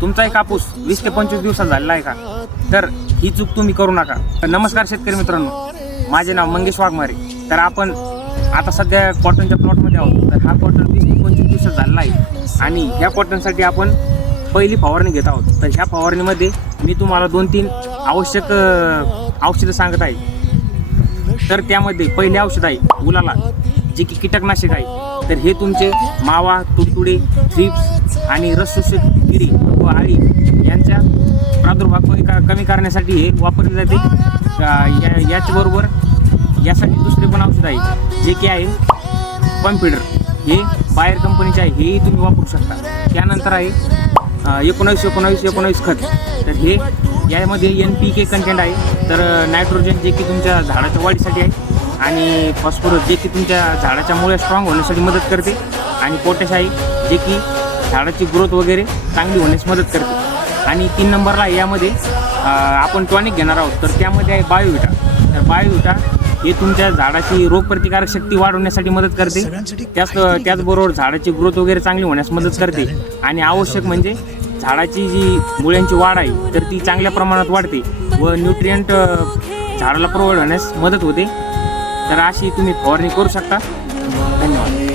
तुमचाही कापूस 20 ते 25 दिवसात झालेला आहे का, तर ही चूक तुम्ही करू नका. नमस्कार शेतकरी मित्रांनो, माझे नाव मंगेश वाघमारे. तर आपण आता सध्या कॉटनच्या प्लॉटमध्ये आहोत. तर हा कॉटन 20 ते 25 दिवसात झालेला आहे आणि ह्या कॉटनसाठी आपण पहिली फवारणी घेत आहोत. तर ह्या फवारणीमध्ये मी तुम्हाला 2-3 आवश्यक औषधं सांगत आहे. तर त्यामध्ये पहिले औषध आहे गुलाला, जे की कीटकनाशक आहे. तर हे तुमचे मावा, तुडतुडे, थ्रिप्स आणि रस शोषक किडी व आळी यांच्या प्रादुर्भाव कमी करण्यासाठी हे वापरले जाते. याचबरोबर यासाठी दुसरे पण औषध आहे, जे की आहे कॉन्फिडर. हे बायर कंपनीचे आहे, हेही तुम्ही वापरू शकता. त्यानंतर आहे 19-19-19 खत. तर हे यामध्ये NPK कंटेंट आहे. तर नायट्रोजन जे की तुमच्या झाडाच्या वाढीसाठी आहे आणि फॉस्फरस जे की तुमच्या झाडाच्या मुळे स्ट्रॉंग होण्यासाठी मदत करते आणि पोटॅश आहे जे की झाडाची ग्रोथ वगैरे चांगली होण्यास मदत करते. आणि 3 नंबरला यामध्ये आपण टॉनिक घेणार आहोत. तर त्यामध्ये आहे बायोविटा. तर बायोविटा हे तुमच्या झाडाची रोगप्रतिकारक शक्ती वाढवण्यासाठी मदत करते. त्याचबरोबर झाडाची ग्रोथ वगैरे चांगली होण्यास मदत करते. आणि आवश्यक म्हणजे झाडाची जी मुळ्यांची वाढ आहे तर ती चांगल्या प्रमाणात वाढते व न्यूट्रिएंट झाडाला प्रोव्हाइड होण्यास मदत होते. तर अशी तुम्ही फवारणी करू शकता. धन्यवाद.